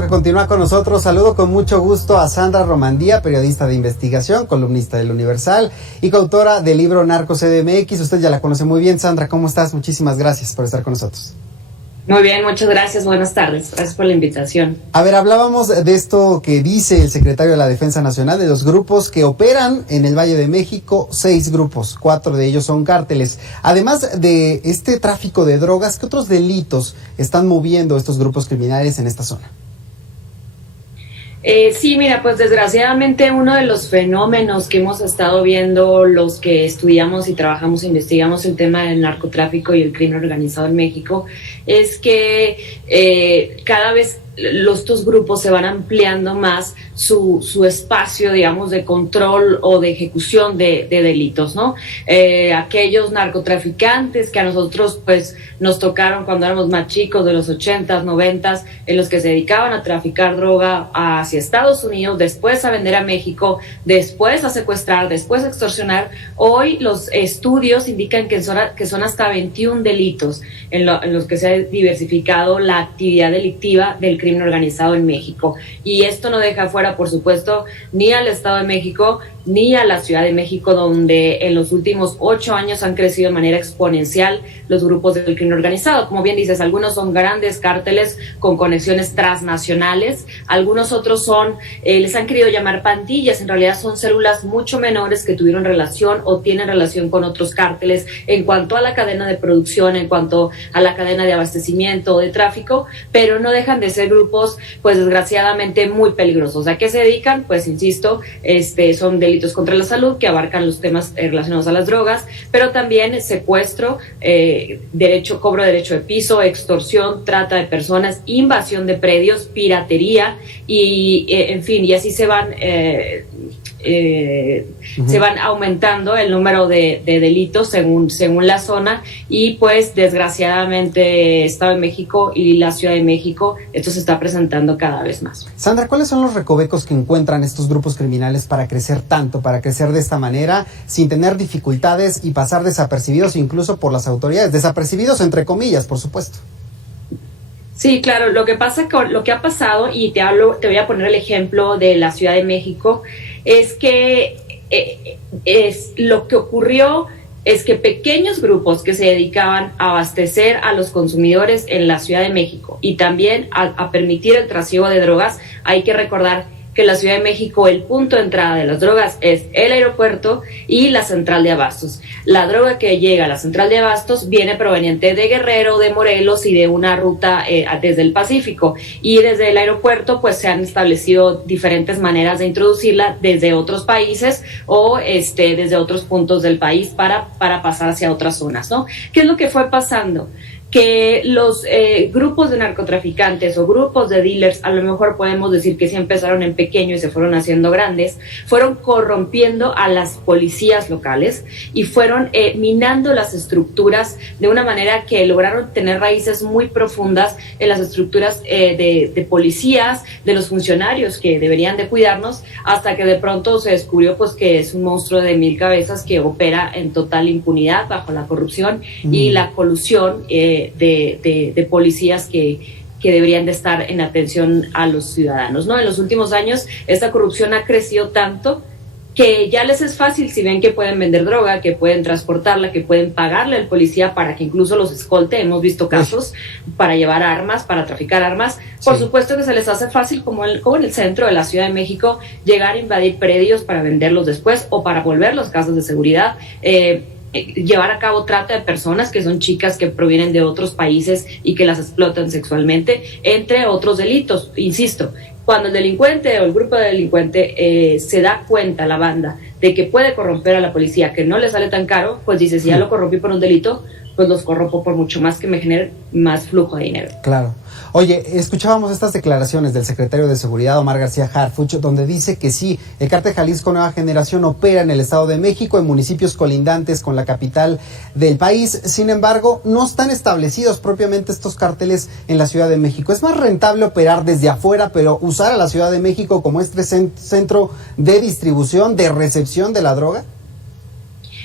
Que continúa con nosotros, saludo con mucho gusto a Sandra Romandía, periodista de investigación, columnista del Universal y coautora del libro Narcos CDMX. Usted ya la conoce muy bien. Sandra, ¿cómo estás? Muchísimas gracias por estar con nosotros. Muy bien, muchas gracias, buenas tardes, gracias por la invitación. A ver, hablábamos de esto que dice el secretario de la Defensa Nacional, de los grupos que operan en el Valle de México, 6 grupos, 4 de ellos son cárteles. Además de este tráfico de drogas, ¿qué otros delitos están moviendo estos grupos criminales en esta zona? Sí, mira, pues desgraciadamente uno de los fenómenos que hemos estado viendo los que estudiamos y trabajamos, investigamos el tema del narcotráfico y el crimen organizado en México, es que cada vez estos grupos se van ampliando más su espacio, digamos, de control o de ejecución de delitos, ¿no? Aquellos narcotraficantes que a nosotros pues nos tocaron cuando éramos más chicos, de los 80s, 90s, en los que se dedicaban a traficar droga hacia Estados Unidos, después a vender a México, después a secuestrar, después a extorsionar. Hoy los estudios indican que son hasta 21 delitos en los que se ha diversificado la actividad delictiva del crimen organizado en México. Y esto no deja fuera, por supuesto, ni al Estado de México ni a la Ciudad de México, donde en los últimos 8 años han crecido de manera exponencial los grupos del crimen organizado. Como bien dices, algunos son grandes cárteles con conexiones transnacionales, algunos otros son, les han querido llamar pandillas, en realidad son células mucho menores que tuvieron relación o tienen relación con otros cárteles en cuanto a la cadena de producción, en cuanto a la cadena de abastecimiento o de tráfico, pero no dejan de ser grupos, pues desgraciadamente muy peligrosos. ¿A qué se dedican? Pues insisto, son delitos contra la salud que abarcan los temas relacionados a las drogas, pero también secuestro, cobro de derecho de piso, extorsión, trata de personas, invasión de predios, piratería y en fin, y así se van se van aumentando el número de delitos según la zona, y pues desgraciadamente Estado de México y la Ciudad de México esto se está presentando cada vez más. Sandra, ¿cuáles son los recovecos que encuentran estos grupos criminales para crecer tanto, para crecer de esta manera, sin tener dificultades y pasar desapercibidos incluso por las autoridades? Desapercibidos entre comillas, por supuesto. Sí, claro, lo que ha pasado, y te voy a poner el ejemplo de la Ciudad de México, es que lo que ocurrió es que pequeños grupos que se dedicaban a abastecer a los consumidores en la Ciudad de México y también a permitir el trasiego de drogas. Hay que recordar que en la Ciudad de México el punto de entrada de las drogas es el aeropuerto y la central de abastos. La droga que llega a la central de abastos viene proveniente de Guerrero, de Morelos y de una ruta desde el Pacífico, y desde el aeropuerto pues se han establecido diferentes maneras de introducirla desde otros países o desde otros puntos del país para pasar hacia otras zonas, ¿no? ¿Qué es lo que fue pasando? Que los grupos de narcotraficantes o grupos de dealers, a lo mejor podemos decir que sí empezaron en pequeño y se fueron haciendo grandes, fueron corrompiendo a las policías locales y fueron minando las estructuras de una manera que lograron tener raíces muy profundas en las estructuras de policías, de los funcionarios que deberían de cuidarnos, hasta que de pronto se descubrió pues que es un monstruo de 1000 cabezas que opera en total impunidad bajo la corrupción y la colusión de policías que deberían de estar en atención a los ciudadanos, ¿no? En los últimos años esta corrupción ha crecido tanto que ya les es fácil, si ven que pueden vender droga, que pueden transportarla, que pueden pagarle al policía para que incluso los escolte. Hemos visto casos para llevar armas, para traficar armas. Por supuesto que se les hace fácil, como en el centro de la Ciudad de México, llegar a invadir predios para venderlos después o para volverlos casas de seguridad. Llevar a cabo trata de personas, que son chicas que provienen de otros países y que las explotan sexualmente, entre otros delitos. Insisto, cuando el delincuente o el grupo de delincuente se da cuenta, la banda, de que puede corromper a la policía, que no le sale tan caro, pues dice, si ya lo corrompí por un delito, pues los corrompo por mucho más, que me genere más flujo de dinero. Claro. Oye, escuchábamos estas declaraciones del secretario de Seguridad, Omar García Harfuch, donde dice que sí, el Cártel Jalisco Nueva Generación opera en el Estado de México, en municipios colindantes con la capital del país. Sin embargo, no están establecidos propiamente estos cárteles en la Ciudad de México. ¿Es más rentable operar desde afuera, pero usar a la Ciudad de México como este centro de distribución, de recepción de la droga?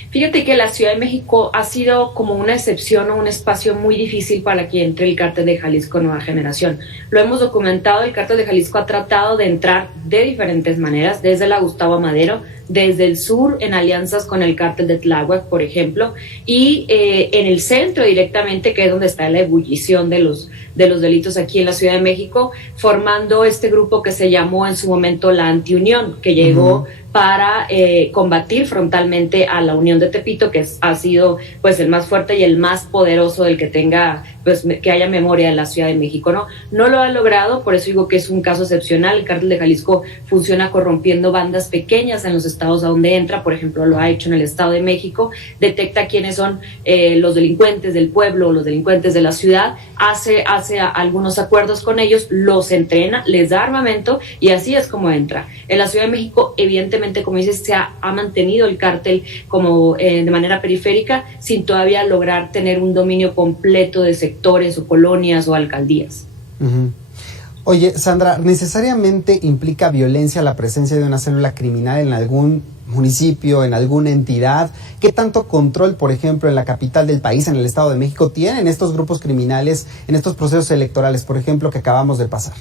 Fíjate que la Ciudad de México ha sido como una excepción o un espacio muy difícil para que entre el cártel de Jalisco Nueva Generación. Lo hemos documentado, el cártel de Jalisco ha tratado de entrar de diferentes maneras, desde la Gustavo Madero, desde el sur en alianzas con el cártel de Tláhuac, por ejemplo, y en el centro directamente, que es donde está la ebullición de los delitos aquí en la Ciudad de México, formando este grupo que se llamó en su momento la Antiunión, que llegó para combatir frontalmente a la Unión de Tepito, que ha sido pues el más fuerte y el más poderoso del que tenga, pues que haya memoria en la Ciudad de México, ¿no? No lo ha logrado, por eso digo que es un caso excepcional. El cártel de Jalisco funciona corrompiendo bandas pequeñas en los estados a donde entra, por ejemplo, lo ha hecho en el Estado de México, detecta quiénes son los delincuentes del pueblo o los delincuentes de la ciudad, hace algunos acuerdos con ellos, los entrena, les da armamento y así es como entra. En la Ciudad de México, evidentemente, como dices, se ha mantenido el cártel como de manera periférica, sin todavía lograr tener un dominio completo de sectores o colonias o alcaldías. Uh-huh. Oye, Sandra, ¿necesariamente implica violencia la presencia de una célula criminal en algún municipio, en alguna entidad? ¿Qué tanto control, por ejemplo, en la capital del país, en el Estado de México, tienen estos grupos criminales en estos procesos electorales, por ejemplo, que acabamos de pasar?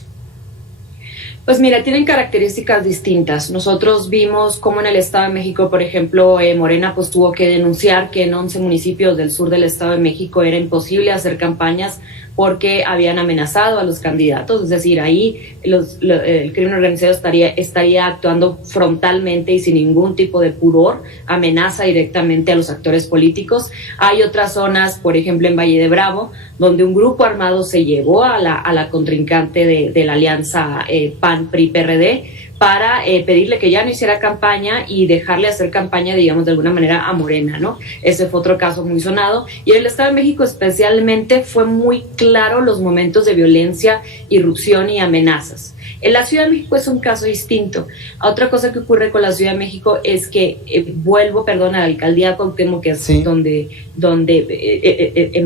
Pues mira, tienen características distintas. Nosotros vimos cómo en el Estado de México, por ejemplo, Morena pues tuvo que denunciar que en 11 municipios del sur del Estado de México era imposible hacer campañas porque habían amenazado a los candidatos, es decir, ahí el crimen organizado estaría actuando frontalmente y sin ningún tipo de pudor, amenaza directamente a los actores políticos. Hay otras zonas, por ejemplo en Valle de Bravo, donde un grupo armado se llevó a la contrincante de la alianza PAN-PRI-PRD para pedirle que ya no hiciera campaña y dejarle hacer campaña, digamos, de alguna manera a Morena, ¿no? Ese fue otro caso muy sonado. Y en el Estado de México especialmente fue muy claro los momentos de violencia, irrupción y amenazas. En la Ciudad de México es un caso distinto. Otra cosa que ocurre con la Ciudad de México es que, a la alcaldía Cuauhtémoc, que es sí, donde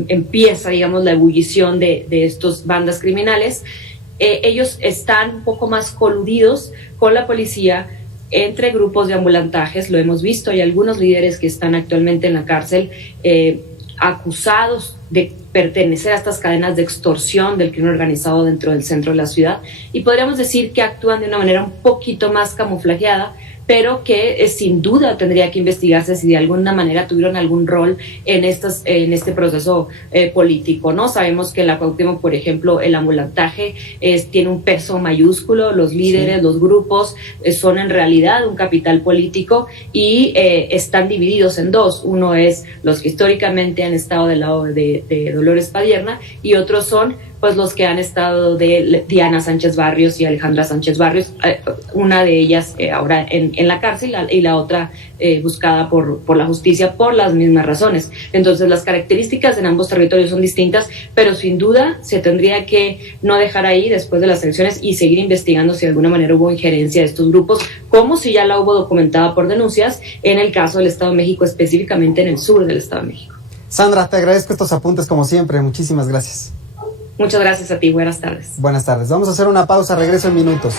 empieza, digamos, la ebullición de estos bandas criminales. Ellos están un poco más coludidos con la policía entre grupos de ambulantajes, lo hemos visto, hay algunos líderes que están actualmente en la cárcel acusados de pertenecer a estas cadenas de extorsión del crimen organizado dentro del centro de la ciudad, y podríamos decir que actúan de una manera un poquito más camuflajeada, pero que sin duda tendría que investigarse si de alguna manera tuvieron algún rol en este proceso político, ¿no? Sabemos que en la Cuauhtémoc, por ejemplo, el ambulantaje tiene un peso mayúsculo, los líderes, sí, los grupos son en realidad un capital político y están divididos en dos. Uno es los que históricamente han estado del lado de Dolores Padierna y otros son pues los que han estado de Diana Sánchez Barrios y Alejandra Sánchez Barrios, una de ellas ahora en la cárcel y la otra buscada por la justicia por las mismas razones. Entonces las características en ambos territorios son distintas, pero sin duda se tendría que no dejar ahí después de las elecciones y seguir investigando si de alguna manera hubo injerencia de estos grupos, como si ya la hubo documentada por denuncias en el caso del Estado de México, específicamente en el sur del Estado de México. Sandra, te agradezco estos apuntes como siempre, muchísimas gracias. Muchas gracias a ti, buenas tardes. Buenas tardes, vamos a hacer una pausa, regreso en minutos.